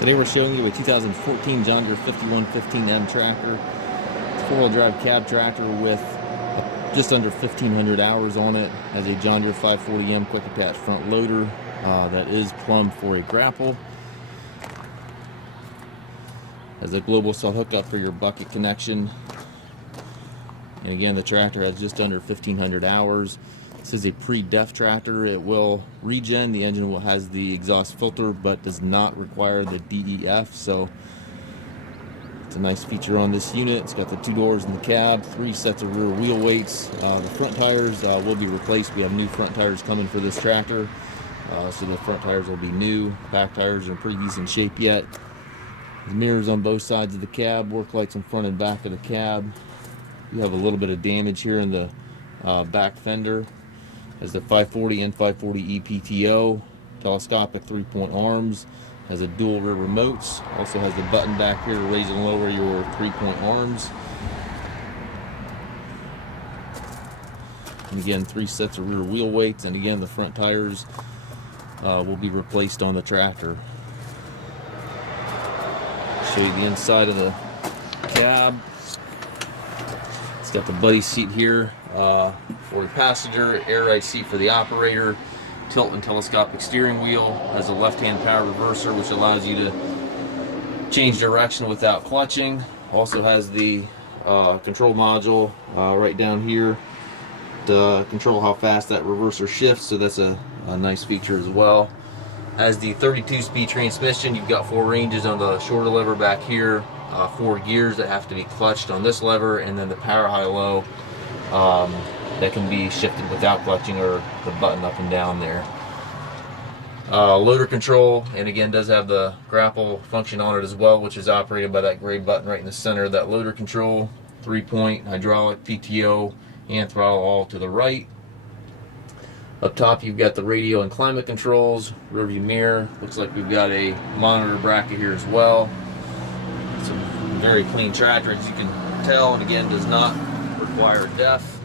Today we're showing you a 2014 John Deere 5115M tractor. It's a four-wheel drive cab tractor with just under 1,500 hours on it. Has a John Deere 540M quick attach front loader that is plumbed for a grapple. Has a global cell hookup for your bucket connection. And again, the tractor has just under 1,500 hours. This is a pre-def tractor. It will regen. The engine has the exhaust filter, but does not require the DEF. So it's a nice feature on this unit. It's got the two doors in the cab, 3 sets of rear wheel weights. The front tires will be replaced. We have new front tires coming for this tractor, so the front tires will be new. Back tires are in pretty decent shape yet. The mirrors on both sides of the cab, work lights in front and back of the cab. You have a little bit of damage here in the back fender. Has the 540 and 540E PTO, telescopic 3-point arms, has a dual rear remotes, also has the button back here to raise and lower your 3-point arms. And again, 3 sets of rear wheel weights, and again, the front tires will be replaced on the tractor. Show you the inside of the cab. It's got the buddy seat here for the passenger, air ride seat for the operator, tilt and telescopic steering wheel, has a left-hand power reverser which allows you to change direction without clutching. Also has the control module right down here to control how fast that reverser shifts, so that's a nice feature as well. Has the 32-speed transmission. You've got 4 ranges on the shoulder lever back here, 4 gears that have to be clutched on this lever, and then the power high-low that can be shifted without clutching, or the button up and down there. Loader control, and again does have the grapple function on it as well, which is operated by that gray button right in the center of that loader control. 3-point hydraulic, PTO, and throttle all to the right. Up top you've got the radio and climate controls, rear view mirror. Looks like we've got a monitor bracket here as well. It's a very clean tractor, as you can tell, and again does not require DEF.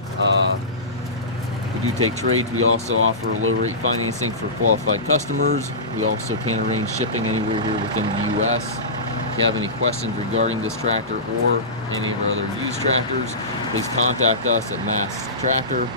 We do take trades. We also offer low rate financing for qualified customers. We also can arrange shipping anywhere here within the US. If you have any questions regarding this tractor or any of our other used tractors, please contact us at Mast Tractor.